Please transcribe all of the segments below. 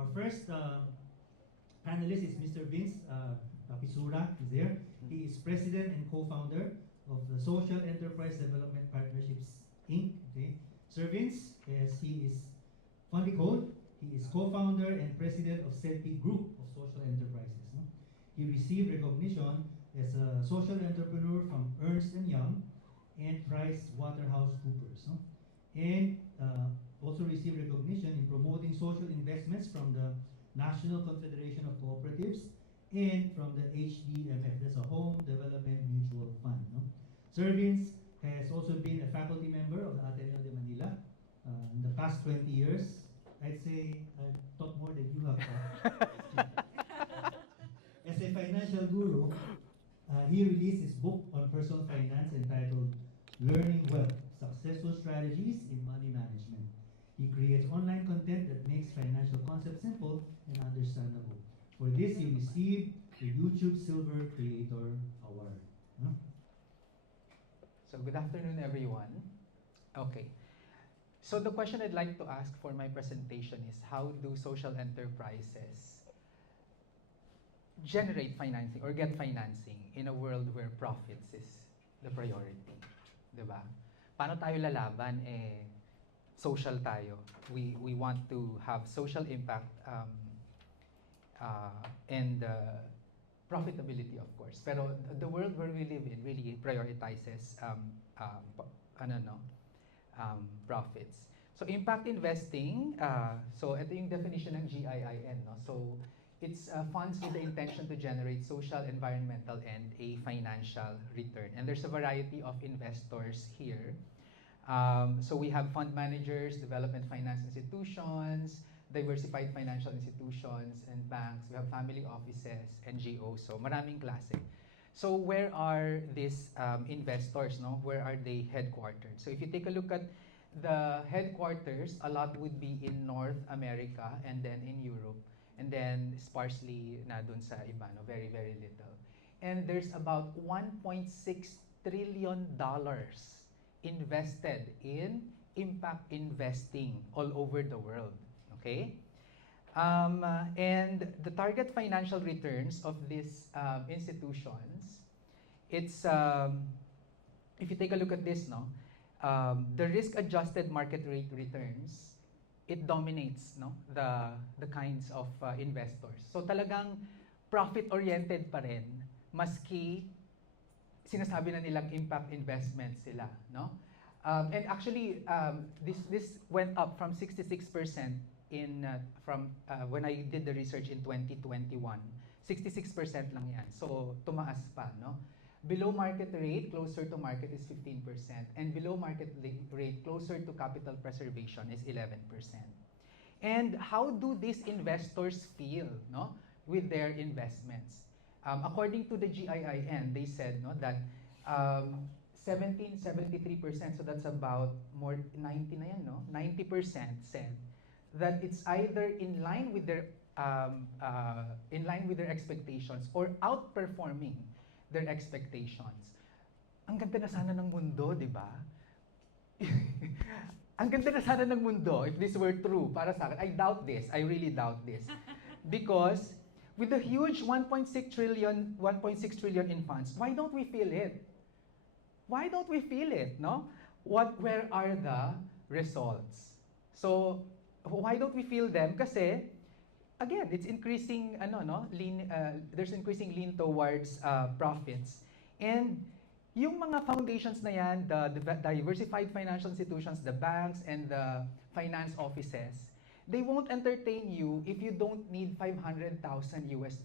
Our first panelist is Mr. Vince Papisura. He's there. He is president and co-founder of the Social Enterprise Development Partnerships, Inc. Okay. Sir Vince, as he is fondly called, he is co-founder and president of CENTI Group of Social Enterprises. No? He received recognition as a social entrepreneur from Ernst & Young and PricewaterhouseCoopers. No? And also received recognition in promoting social investments from the National Confederation of Cooperatives and from the HDMF, that's a Home Development Mutual Fund. No? Sir Vince has also been a faculty member of the Ateneo de Manila in the past 20 years. I'd say I've taught more than you have taught. As a financial guru, he released his book on personal finance entitled Learning Wealth, Successful Strategies in Money Management. He creates online content that makes financial concepts simple and understandable. For this, he received the YouTube Silver Creator Award. Huh? So good afternoon, everyone. Okay. So the question I'd like to ask for my presentation is, how do social enterprises generate financing or get financing in a world where profits is the priority? Diba? Paano tayo lalaban? Social tayo. We want to have social impact and profitability, of course. Pero the world where we live in really prioritizes profits. So impact investing, so ito yung definition ng GIIN. No? So it's funds with the intention to generate social, environmental, and a financial return. And there's a variety of investors here. So we have fund managers, development finance institutions, diversified financial institutions, and banks. We have family offices, NGOs, so maraming klase. So where are these investors? No? Where are they headquartered? So if you take a look at the headquarters, a lot would be in North America and then in Europe, and then sparsely na dun sa iba, no? Very, very little. And there's about $1.6 trillion invested in impact investing all over the world. Okay? And the target financial returns of these institutions, it's, if you take a look at this, no, the risk-adjusted market rate returns, it dominates, no, the kinds of investors. So talagang profit-oriented pa rin, maski sinasabi na nilang impact investments sila, no? And actually, this went up from 66% from when I did the research in 2021. 66% lang yan. So tumaas pa, no? Below market rate, closer to market is 15%, and below market rate, closer to capital preservation is 11%. And how do these investors feel, no, with their investments? According to the GIIN, they said, no, that 73%, so that's about more 90 na yan, no? 90% said that it's either in line with their expectations or outperforming their expectations. Ang ganda na sana ng mundo, di ba? Ang ganda na sana ng mundo if this were true para sa akin. I doubt this. I really doubt this. Because with the huge 1.6 trillion in funds, why don't we feel it? Why don't we feel it, no? Where are the results? So, why don't we feel them? Kasi, again, it's increasing, there's increasing lean towards profits. And yung mga foundations na yan, the diversified financial institutions, the banks, and the finance offices, they won't entertain you if you don't need $500,000 US.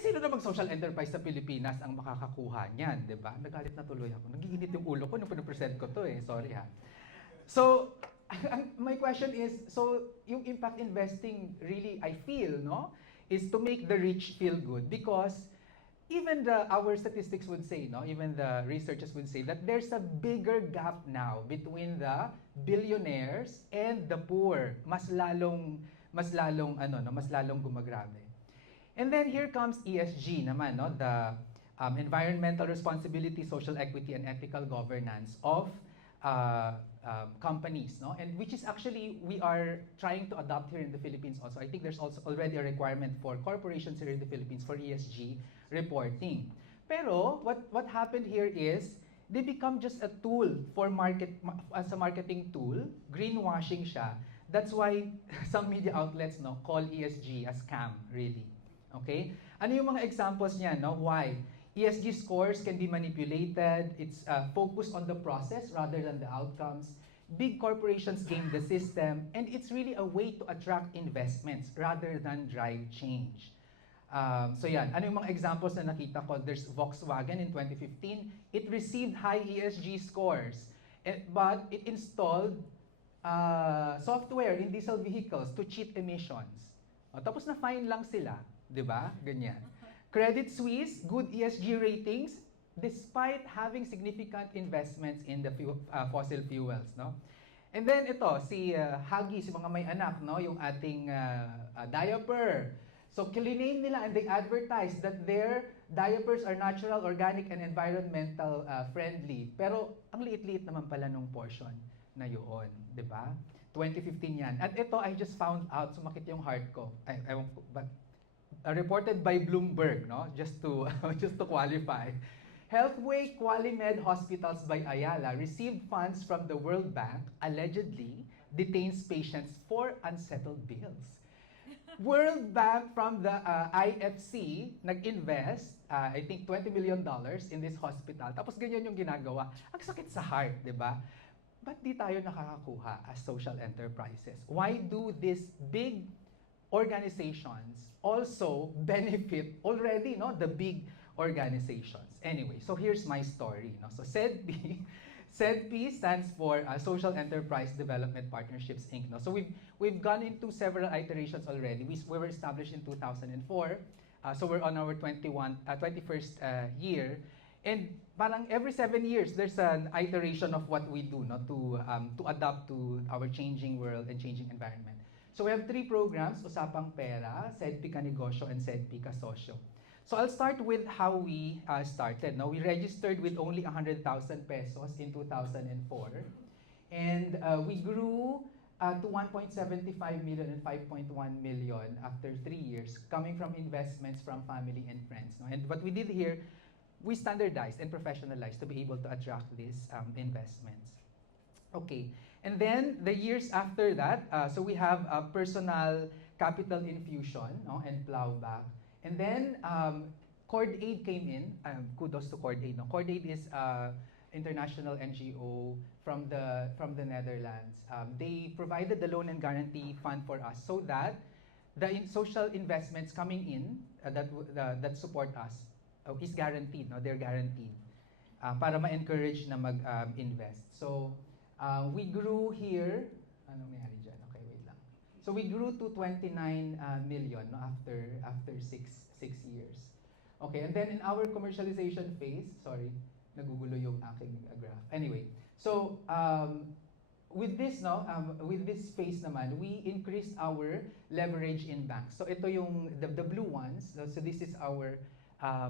Sino na mag-social enterprise sa Pilipinas ang makakakuha niyan, di ba? Nagalit na tuloy ako. Nagiinit yung ulo ko nung pinapresent ko to Sorry ha. So, my question is, so yung impact investing really, I feel, no, is to make the rich feel good because even our statistics would say, no, even the researchers would say that there's a bigger gap now between the billionaires and the poor. Mas lalong gumagrabe. And then here comes ESG naman, no, the environmental responsibility, social equity, and ethical governance of companies, no? And which is actually we are trying to adopt here in the Philippines also. I think there's also already a requirement for corporations here in the Philippines for ESG reporting. Pero what happened here is they become just a tool for as a marketing tool, greenwashing siya. That's why some media outlets no call ESG a scam, really. Okay? Ano yung mga examples niyan, no? Why? ESG scores can be manipulated. It's focused on the process rather than the outcomes. Big corporations game the system, and it's really a way to attract investments rather than drive change. So yan, ano yung mga examples na nakita ko? There's Volkswagen in 2015. It received high ESG scores, but it installed software in diesel vehicles to cheat emissions. Tapos na-fine lang sila, di ba? Ganyan. Credit Suisse, good ESG ratings, despite having significant investments in the fossil fuels, no? And then ito, si Huggies, yung mga may anak, no? Yung ating diaper. So, kiliname nila and they advertise that their diapers are natural, organic, and environmental friendly. Pero, ang liit-liit naman pala nung portion na yun, di ba? 2015 yan. At ito, I just found out, sumakit yung heart ko. But reported by Bloomberg, no? Just to qualify. Healthway Qualimed Hospitals by Ayala received funds from the World Bank, allegedly detains patients for unsettled bills. World Bank from the IFC nag-invest, I think $20 million in this hospital. Tapos ganyan yung ginagawa. Ang sakit sa heart, di ba? Ba't di tayo nakakakuha as social enterprises? Why do these big organizations also benefit already, no? The big organizations. Anyway, so here's my story. No? So SEDP stands for Social Enterprise Development Partnerships, Inc. No? So we've gone into several iterations already. We were established in 2004. So we're on our 21st year. And parang every 7 years, there's an iteration of what we do, no? To adapt to our changing world and changing environment. So we have 3 programs, Usapang Pera, SEDP Kanegosyo, and SEDP Kasosyo. So I'll start with how we started. Now, we registered with only 100,000 pesos in 2004. And we grew to 1.75 million and 5.1 million after 3 years, coming from investments from family and friends. No? And what we did here, we standardized and professionalized to be able to attract these investments. Okay. And then the years after that, so we have personal capital infusion, no, and plowback. And then CordAid came in. Kudos to CordAid. No? CordAid is international NGO from the Netherlands. They provided the loan and guarantee fund for us so that the social investments coming in that support us is guaranteed. No? They're guaranteed para ma-encourage na mag-invest. So we grew here. Anong nangyari dyan? Okay, wait lang. So we grew to 29 million no, after six years. Okay, and then in our commercialization phase, sorry, nagugulo yung aking graph. Anyway, so with this phase naman, we increased our leverage in banks. So ito yung the blue ones. So this is our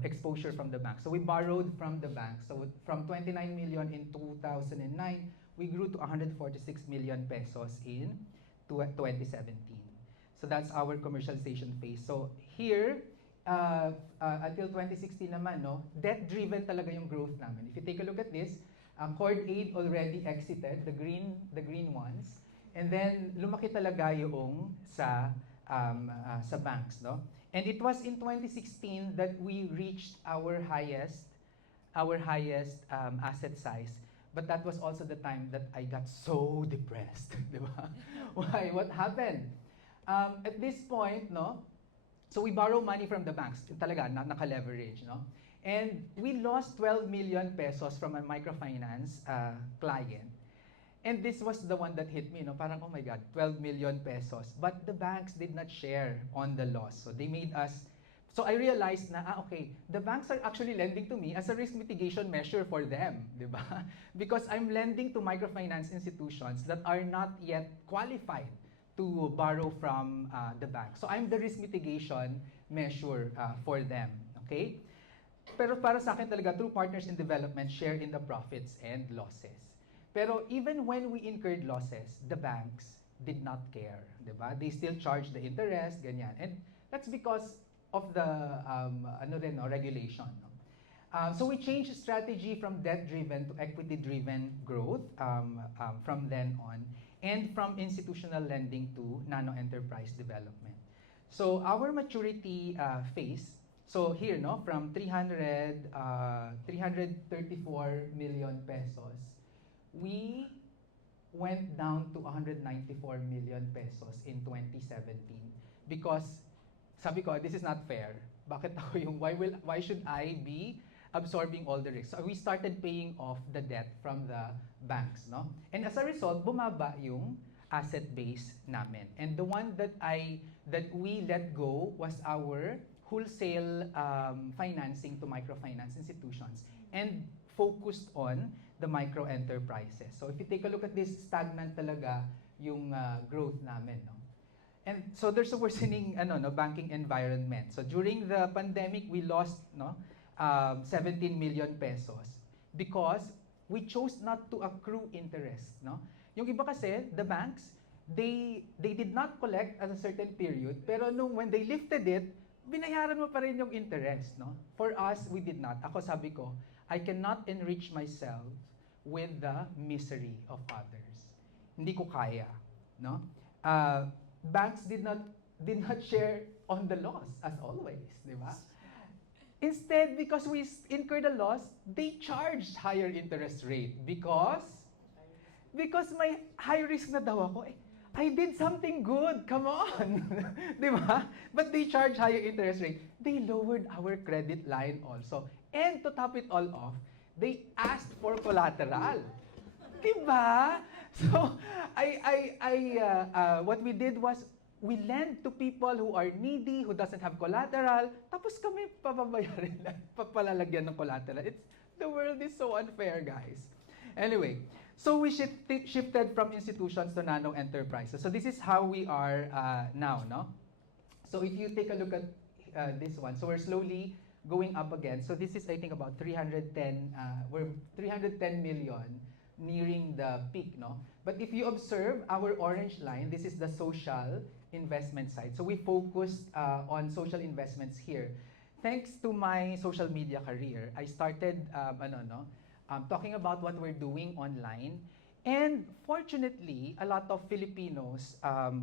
exposure from the bank. So we borrowed from the bank. So from 29 million in 2009, we grew to 146 million pesos in 2017. So that's our commercialization phase. So here, until 2016 naman, no, debt-driven talaga yung growth namin. If you take a look at this, CordAid already exited, the green ones, and then lumaki talaga yung sa banks, no? And it was in 2016 that we reached our highest asset size. But that was also the time that I got so depressed, di ba? Why? What happened? At this point, no, so we borrow money from the banks, talaga, naka-leverage, no? And we lost 12 million pesos from a microfinance client. And this was the one that hit me, no? Parang, oh my God, 12 million pesos. But the banks did not share on the loss. So they made us. So I realized na, okay, the banks are actually lending to me as a risk mitigation measure for them, di ba? Because I'm lending to microfinance institutions that are not yet qualified to borrow from the bank. So I'm the risk mitigation measure for them, okay? Pero para sa akin talaga, true partners in development share in the profits and losses. Pero even when we incurred losses, the banks did not care, di ba? They still charge the interest, ganyan. And that's because of the regulation. No? So we changed strategy from debt-driven to equity-driven growth from then on, and from institutional lending to nano-enterprise development. So our maturity phase, so here, no, from 334 million pesos, we went down to 194 million pesos in 2017 because sabi ko, this is not fair. Bakit ako yung, why should I be absorbing all the risks? So we started paying off the debt from the banks, no? And as a result, bumaba yung asset base namin. And the one that we let go was our wholesale financing to microfinance institutions and focused on the micro enterprises. So if you take a look at this, stagnant talaga yung growth namin, no? And so there's a worsening banking environment. So during the pandemic, we lost 17 million pesos because we chose not to accrue interest, no? Yung iba kasi, the banks, they did not collect at a certain period, pero when they lifted it, binayaran mo pa rin yung interest, no? For us, we did not. Ako sabi ko, I cannot enrich myself with the misery of others. Hindi ko kaya, no? Banks did not share on the loss as always, di ba? Instead, because we incurred a loss, they charged higher interest rate because may high risk na daw ako. I did something good, come on. Di ba? But they charged higher interest rate. They lowered our credit line also. And to top it all off, they asked for collateral. Di ba? So, what we did was, we lend to people who are needy, who doesn't have collateral, tapos kami papabayarin lang, papalalagyan ng collateral. The world is so unfair, guys. Anyway, so we shifted from institutions to nano enterprises. So this is how we are now, no? So if you take a look at this one, so we're slowly going up again. So this is, I think, about 310 million, nearing the peak, no? But if you observe our orange line, this is the social investment side. So we focused on social investments here. Thanks to my social media career, I started talking about what we're doing online. And fortunately, a lot of Filipinos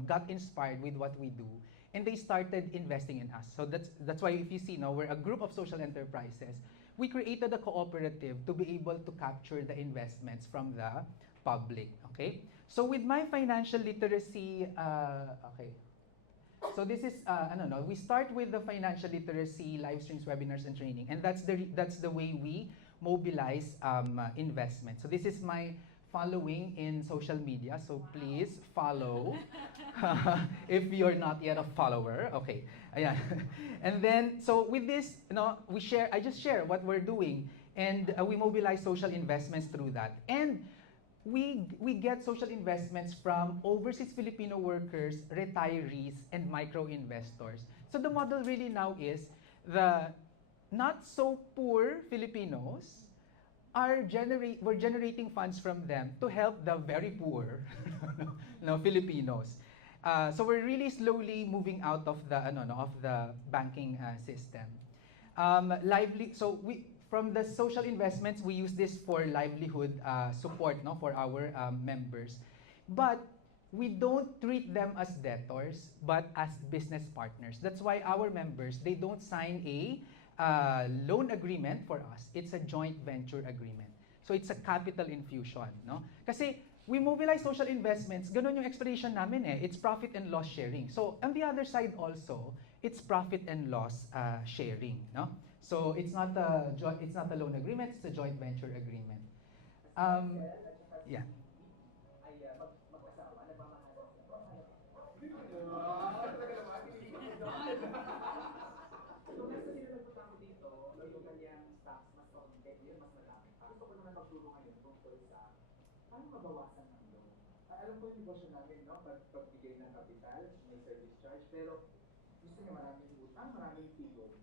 got inspired with what we do, and they started investing in us. So that's why if you see now, we're a group of social enterprises. We created a cooperative to be able to capture the investments from the public, okay? So with my financial literacy, so this is, we start with the financial literacy live streams, webinars, and training, and that's the way we mobilize investment. So this is my following in social media, so please follow if you're not yet a follower. Okay, ayan. And then, so with this, I just share what we're doing, and we mobilize social investments through that. And we get social investments from overseas Filipino workers, retirees, and micro investors. So the model really now is the not so poor Filipinos we're generating funds from them to help the very poor Filipinos. So we're really slowly moving out of the banking system. From the social investments, we use this for livelihood support, for our members. But we don't treat them as debtors, but as business partners. That's why our members, they don't sign a loan agreement for us. It's a joint venture agreement. So it's a capital infusion, no? Kasi we mobilize social investments, ganun yung expression namin eh. It's profit and loss sharing. So on the other side also, it's profit and loss sharing, no? So it's not a loan agreement, it's a joint venture agreement. Yeah. Mabawasan ng loan. Alam ko yung negosyo namin, pagbigay ng kapital, may service charge, pero gusto niya maraming utang, maraming tigo.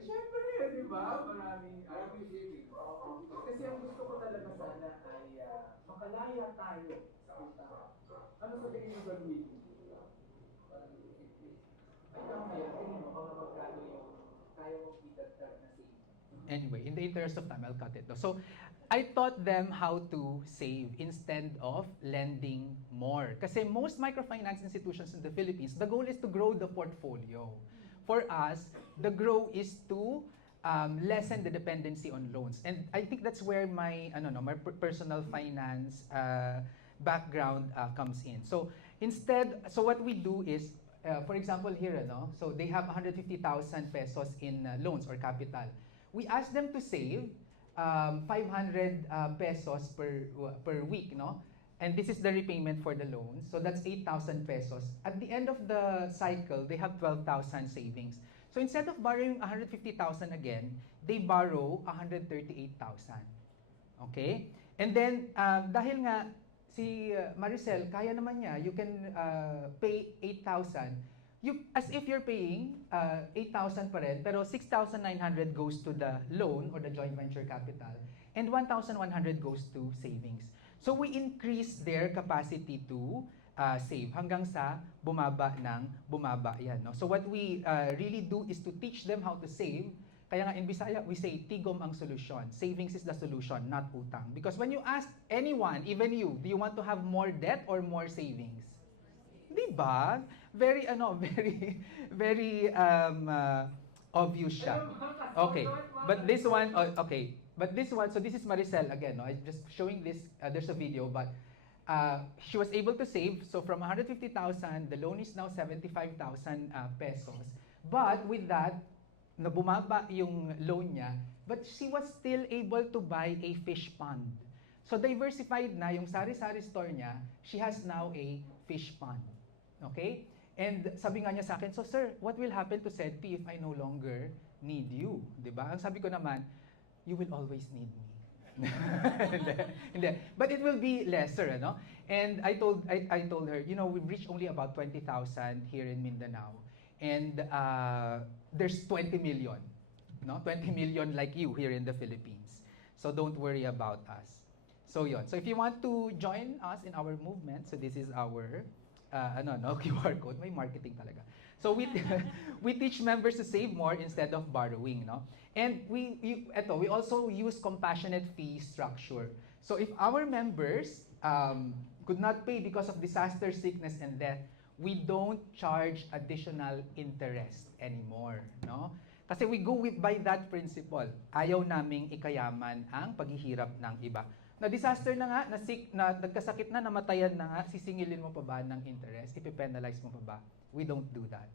Siyempre, di ba? Maraming saving. Kasi ang gusto sana ay makalaya tayo sa utang. Ano sa tingin mo gagawin? Hanggang ngayon, tingin mo mga magkano yung kaya mong idagdag na savings? Anyway, in the interest of time, I'll cut it. No? So, I taught them how to save instead of lending more. Kasi most microfinance institutions in the Philippines, the goal is to grow the portfolio. For us, the grow is to lessen the dependency on loans. And I think that's where my personal finance background comes in. So what we do is, for example here, so they have 150,000 pesos in loans or capital. We ask them to save 500 pesos per week, no? And this is the repayment for the loans. So that's 8,000 pesos. At the end of the cycle, they have 12,000 savings. So instead of borrowing 150,000 again, they borrow 138,000. Okay? And then, dahil nga si Maricel, kaya naman niya, you can pay 8,000. As if you're paying 8,000 pa rin, pero 6,900 goes to the loan or the joint venture capital, and 1,100 goes to savings. So we increase their capacity to save hanggang sa bumaba yan. No? So what we really do is to teach them how to save. Kaya nga in Bisaya, we say, tigom ang solusyon. Savings is the solution, not utang. Because when you ask anyone, even you, do you want to have more debt or more savings? Di ba? Very obvious siya. Okay, but this one, okay. But this one, so this is Maricel again, no? I'm just showing this, there's a video, but she was able to save, so from 150,000, the loan is now 75,000 pesos. But with that, nabumaba yung loan niya, but she was still able to buy a fish pond. So diversified na yung sari-sari store niya, she has now a fish pond. Okay? And sabi nga niya sa akin, so sir, what will happen to SEDPI if I no longer need you? Diba? Ang sabi ko naman, you will always need me. Hindi. But it will be lesser, ano? And I told her, we've reached only about 20,000 here in Mindanao. And there's 20 million, no? 20 million like you here in the Philippines. So don't worry about us. So yun. So if you want to join us in our movement, so this is our QR code. May marketing talaga. So we teach members to save more instead of borrowing, no? And we also use compassionate fee structure. So if our members could not pay because of disaster, sickness, and death, we don't charge additional interest anymore, no? Kasi we go by that principle. Ayaw naming ikayaman ang paghihirap ng iba. Na disaster na nga, nagkasakit na, namatayan na nga, sisingilin mo pa ba ng interest? Ipipenalize mo pa ba? We don't do that.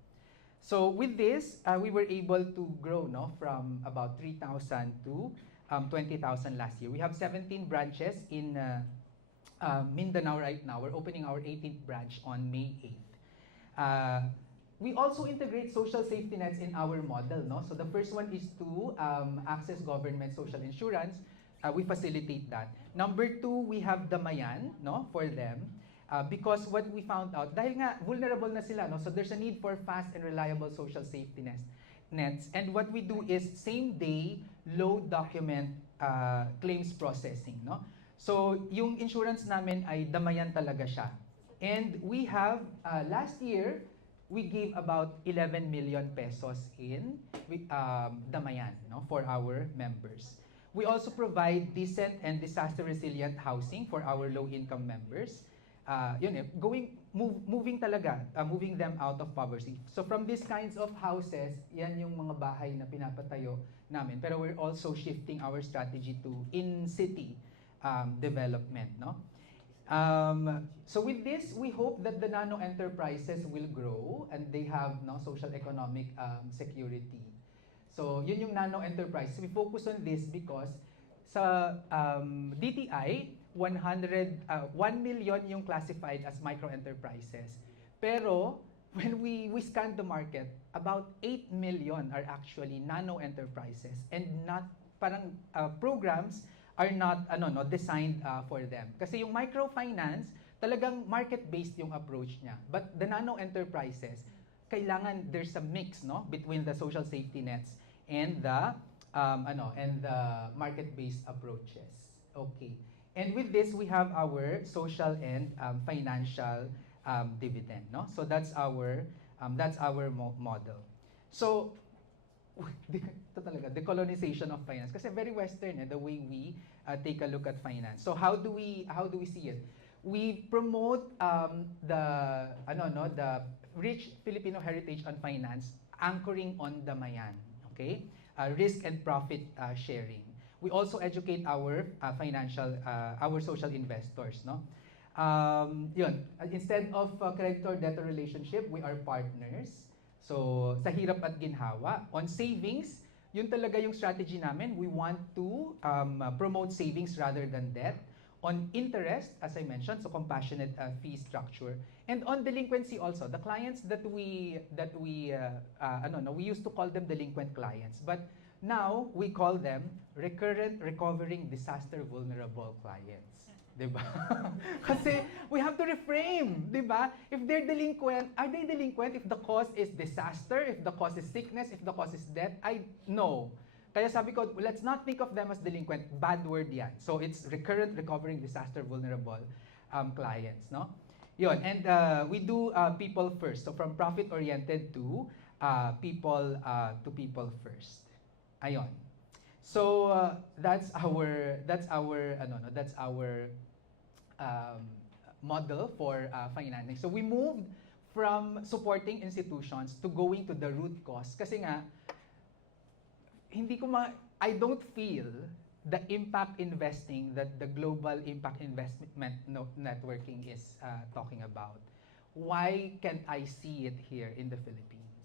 So with this, we were able to grow, no, from about 3,000 to 20,000 last year. We have 17 branches in Mindanao right now. We're opening our 18th branch on May 8th. We also integrate social safety nets in our model, no? So the first one is to access government social insurance. We facilitate that. Number 2, we have Damayan, no, for them. Because what we found out, dahil nga vulnerable na sila, no? So there's a need for fast and reliable social safety nets. And what we do is same-day, low-document claims processing, no? So yung insurance namin ay Damayan talaga siya. And we have, last year, we gave about 11 million pesos in Damayan, no, for our members. We also provide decent and disaster-resilient housing for our low-income members. Moving them out of poverty. So from these kinds of houses, yan yung mga bahay na pinapatayo namin. Pero we're also shifting our strategy to in-city development, no? So with this, we hope that the nano enterprises will grow and they have social economic security. So yun yung nano enterprise. We focus on this because sa DTI, 1 million yung classified as micro enterprises. Pero when we scan the market, about 8 million are actually nano enterprises and not parang programs are not designed for them. Kasi yung microfinance, talagang market-based yung approach niya. But the nano enterprises, kailangan there's a mix, no, between the social safety nets and the market-based approaches. Okay. And with this, we have our social and financial dividend. No? So that's our model. So, ito talaga, decolonization of finance. Kasi very Western, the way we take a look at finance. So how do we see it? We promote the rich Filipino heritage on finance, anchoring on the mayan. Okay, risk and profit sharing. We also educate our our social investors. No, yun. Instead of creditor-debtor relationship, we are partners. So, sa hirap at ginhawa, on savings, yun talaga yung strategy namin. We want to promote savings rather than debt. On interest, as I mentioned, so compassionate fee structure. And on delinquency also, the clients that we used to call them delinquent clients, but now we call them recurrent recovering disaster vulnerable clients. Diba? Kasi we have to reframe, diba? If they're delinquent, are they delinquent if the cause is disaster, if the cause is sickness, if the cause is death? No. Kaya sabi ko, let's not think of them as delinquent. Bad word yan. So it's recurrent recovering disaster vulnerable clients, no? Yun. And we do people first. So from profit-oriented to people first. Ayon. So that's our model for financing. So we moved from supporting institutions to going to the root cause. Kasi nga, I don't feel the impact investing that the global impact investment networking is talking about. Why can't I see it here in the Philippines?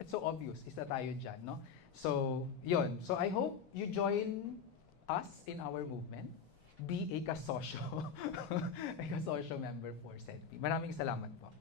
It's so obvious, isa tayo dyan, no? So, yun. So, I hope you join us in our movement. Be a kasosyo. A kasosyo member for SEDPI. Maraming salamat po.